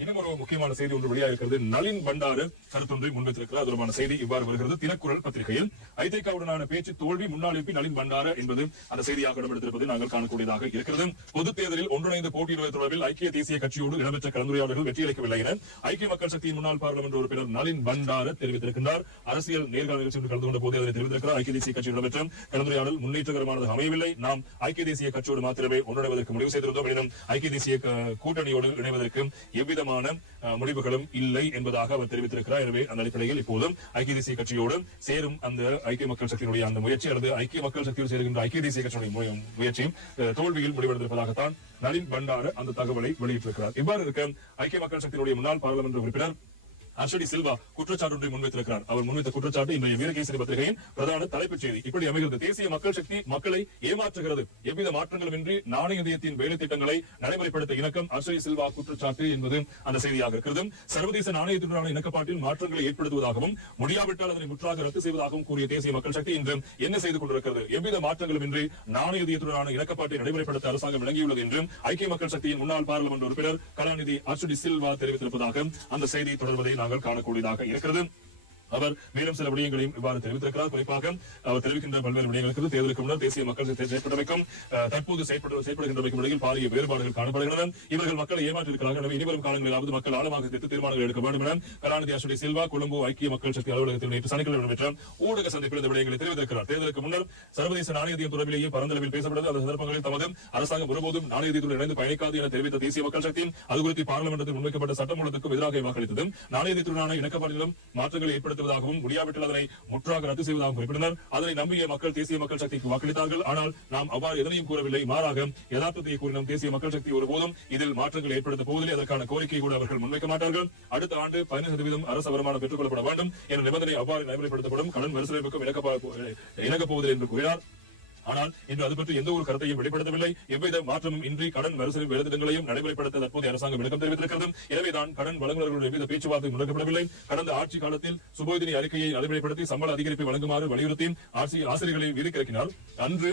இன்னும் ஒரு முக்கியமான செய்தி ஒன்று வெளியாகிறது நளின் பண்டாரு கருத்தொன்றை முன்வைத்திருக்கிறார். தொடர்பான செய்தி இவ்வாறு வருகிறது. தினக்குரல் பத்திரிகையில் ஐதேகாவுடனான பேச்சு தோல்வி முன்னாள் எம்பி நளின் பண்டார என்பது அந்த செய்தியாக இடம்பெடுத்திருப்பதை நாங்கள் காணக்கூடியதாக இருக்கிறது. பொதுத் தேர்தலில் ஒன்றிணைந்து போட்டியிடுவது தொடர்பில் ஐக்கிய தேசிய கட்சியோடு இடம்பெற்ற கலந்துரையாடல்கள் வெற்றியளிக்கவில்லை என ஐக்கிய மக்கள் சக்தியின் முன்னாள் பாராளுமன்ற உறுப்பினர் நளின் பண்டார தெரிவித்திருக்கின்றார். அரசியல் நேர்காணல் நிகழ்ச்சியில் கலந்து கொண்ட போது அதனை தெரிவித்திருக்கிறார். ஐக்கிய தேசிய கட்சி இடம்பெற்ற கலந்துரையாடல் முன்னேற்றகரமானது அமையவில்லை. நாம் ஐக்கிய தேசிய கட்சியோடு மாத்திரமே ஒன்றிணைவதற்கு முடிவு செய்திருந்தோம். எனினும் ஐக்கிய தேசிய கூட்டணியோடு இணைவதற்கு எவ்வித அஹ், முடிவுகளும் இல்லை என்பதாக அவர் தெரிவித்திருக்கிறார். எனவே அந்த அடிப்படையில் இப்போதும் ஐக்கிய தேசிய கட்சியோடு சேரும் அந்த ஐக்கிய மக்கள் சக்தியினுடைய அந்த முயற்சி அல்லது ஐக்கிய மக்கள் சக்தியோடு சேருகின்ற ஐக்கிய தேசிய கட்சியினுடைய முய- முயற்சியும் தோல்வியில் முடிவெடுத்திருப்பதாகத்தான் நளின் பண்டார அந்த தகவலை வெளியிட்டிருக்கிறார். இவ்வாறு இருக்க ஐக்கிய மக்கள் சக்தியினுடைய முன்னாள் பாராளுமன்ற உறுப்பினர் அர்ஷடி சில்வா குற்றச்சாட்டு ஒன்றை முன்வைத்திருக்கிறார். அவர் முன்வைத்த குற்றச்சாட்டு இன்றைய வீரகேசரி பத்திரிகையின் பிரதான தலைப்புச் செய்தி. இப்படி அமைகிறது. தேசிய மக்கள் சக்தி மக்களை ஏமாற்றுகிறது. எவ்வித மாற்றங்களும் இன்றி நாணய நிதியத்தின் வேலை திட்டங்களை நடைமுறைப்படுத்த இணக்கம் அர்ஷடி சில்வா குற்றச்சாட்டு என்பது அந்த செய்தியாக இருக்கிறது சர்வதேச நாணயத்துடனான இணக்கப்பாட்டில் மாற்றங்களை ஏற்படுத்துவதாகவும் முடியாவிட்டால் அதனை முற்றாக ரத்து செய்வதாகவும் கூறிய தேசிய மக்கள் சக்தி இன்று என்ன செய்து கொண்டிருக்கிறது? எவ்வித மாற்றங்களும் இன்றி நாணய நிதியத்துடனான இணக்கப்பாட்டை நடைமுறைப்படுத்த அரசாங்கம் விளங்கியுள்ளது என்றும் ஐக்கிய மக்கள் சக்தியின் முன்னாள் பாராளுமன்ற உறுப்பினர் கலாநிதி அர்ஷடி சில்வா தெரிவித்திருப்பதாக அந்த செய்தி தொடர்வதை நாங்கள் காணக்கூடியதாக இருக்கிறது. அவர் மேலும் சில விடயங்களையும் இவ்வாறு தெரிவித்திருக்கிறார். குறிப்பாக அவர் தெரிவிக்கின்ற பல்வேறு விடயங்களுக்கு தேர்தலுக்கு முன்னர் தேசிய மக்கள் சக்தி செயற்பட்டமைக்கும் தற்போது செயற்பட செயற்படுகின்றமைக்கும் இடையில் பாரிய வேறுபாடுகள் காணப்படுகின்றன. இவர்கள் மக்களை ஏமாற்றியிருக்கிறார்கள். எனவே இனிவரும் காலங்களிலாவது மக்கள் ஆழமாக திட்டு தீர்மானங்கள் எடுக்க வேண்டும் என கலாநிதி அஸ்வடி சில்வா கொழும்பு ஐக்கிய மக்கள் சக்தி அலுவலகத்தில் நேற்று சனிக்கிழமை நடைபெற்ற ஊடக சந்திப்பில் இந்த விடயங்களை தெரிவித்திருக்கிறார். தேர்தலுக்கு முன்னர் சர்வதேச நாணயத்தின் தொடர்பிலேயே பரந்தளவில் பேசப்பட்டது. அந்த சந்தர்ப்பங்களில் தமது அரசாங்கம் ஒருபோதும் நாணயத்துடன் இணைந்து பயணிக்காது என தெரிவித்த தேசிய மக்கள் சக்தி அது குறித்து பாராளுமன்றத்தில் முன்வைக்கப்பட்ட சட்டமூலத்துக்கும் எதிராக வாக்களித்தது நாணயத்துடனான இணக்கப்பாடுகளும் மாற்றங்களை ஏற்படுத்த செயல்படுத்துவதாகவும் முடியாவிட்டால் அதனை முற்றாக ரத்து செய்வதாகவும் குறிப்பிட்டனர். அதனை நம்பிய மக்கள் தேசிய மக்கள் சக்திக்கு வாக்களித்தார்கள். ஆனால் நாம் அவ்வாறு எதனையும் கூறவில்லை. மாறாக யதார்த்தத்தை கூறினோம் தேசிய மக்கள் சக்தி ஒருபோதும் இதில் மாற்றங்கள் ஏற்படுத்த போவதில்லை. அதற்கான கோரிக்கை கூட அவர்கள் முன்வைக்க மாட்டார்கள். அடுத்த ஆண்டு பதினைந்து சதவீதம் அரசு வருமானம் பெற்றுக் கொள்ளப்பட வேண்டும் என நிபந்தனை அவ்வாறு நடைமுறைப்படுத்தப்படும். கடன் மறுசீரமைப்புக்கும் இணக்கப்போவதில்லை என்று கூறினார். ஆனால் இன்று அது பற்றி எந்த ஒரு கருத்தையும் வெளிப்படுத்தவில்லை. எவ்வித மாற்றமும் இன்றி கடன் வரிசை வேலைத்திட்டங்களையும் நடைமுறைப்படுத்த தற்போதைய அரசாங்கம் விளக்கம் தெரிவித்திருக்கிறது. எனவேதான் கடன் வழங்குநர்களுடைய எவ்வித பேச்சுவார்த்தை முடக்கப்படவில்லை. கடந்த ஆட்சி காலத்தில் சுபோதினி அறிக்கையை நடைமுறைப்படுத்தி சம்பள அதிகரிப்பை வழங்குமாறு வலியுறுத்தி ஆட்சி ஆசிரியர்களை விதிக்கிறக்கினார் அன்று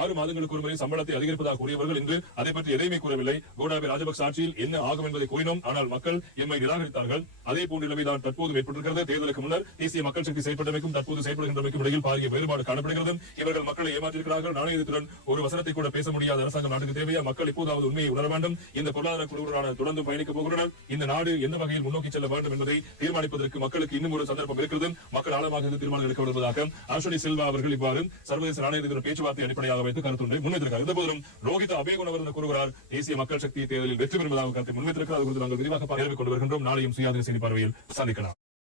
ஆறு மாதங்களுக்கு ஒருமுறை சம்பளத்தை அதிகரிப்பதாக கூறியவர்கள் இன்று அதை பற்றி எதையுமே கூறவில்லை. கோடாபி ராஜபக்ச ஆட்சியில் என்ன ஆகும் என்பதை கூறினோம். ஆனால் மக்கள் எம்மை நிராகரித்தார்கள். அதே போன்ற நிலைமைதான் தற்போது ஏற்பட்டிருக்கிறது தேர்தலுக்கு முன்னர் தேசிய மக்கள் சக்தி செயல்பட்டமைக்கும் தற்போது செயல்படுகின்றமைக்கும் இடையில் பாரிய வேறுபாடு காணப்படுகிறது இவர்கள் மக்களை ஏமாற்றிருக்கிறார்கள் நாணயத்துடன் ஒரு வசனத்தை கூட பேச முடியாத அரசாங்கம் நாட்டுக்கு தேவையா? மக்கள் இப்போதாவது உண்மையை உணர வேண்டும். இந்த பொருளாதார குழுவுடனான தொடர்ந்து பயணிக்கப் போகிறனர். இந்த நாடு எந்த வகையில் முன்னோக்கி செல்ல வேண்டும் என்பதை தீர்மானிப்பதற்கு மக்களுக்கு இன்னும் ஒரு சந்தர்ப்பம் இருக்கிறது மக்கள் ஆழமாக இந்த தீர்மானம் எடுக்க வருவதாக ஆஷனி செல்வா அவர்கள் இவ்வாறு சர்வதேச நாணயத்தின் பேச்சுவார்த்தை பேச்சுவார்த்தை அடிப்படையாக வைத்து கருத்துண்டை முன்வைத்திருக்கிறார். இந்த போதிலும் ரோஹித் அபேகுணவர் கூறுகிறார் தேசிய மக்கள் சக்தி தேர்தலில் வெற்றி பெறுவதாக கருத்தை முன்வைத்திருக்கிறார். அது குறித்து நாங்கள் விரிவாக பார்வை கொண்டு வருகின்றோம். நாளையும் சுயாதீன செய்தி பார்வையில் சந்திக்கலாம்.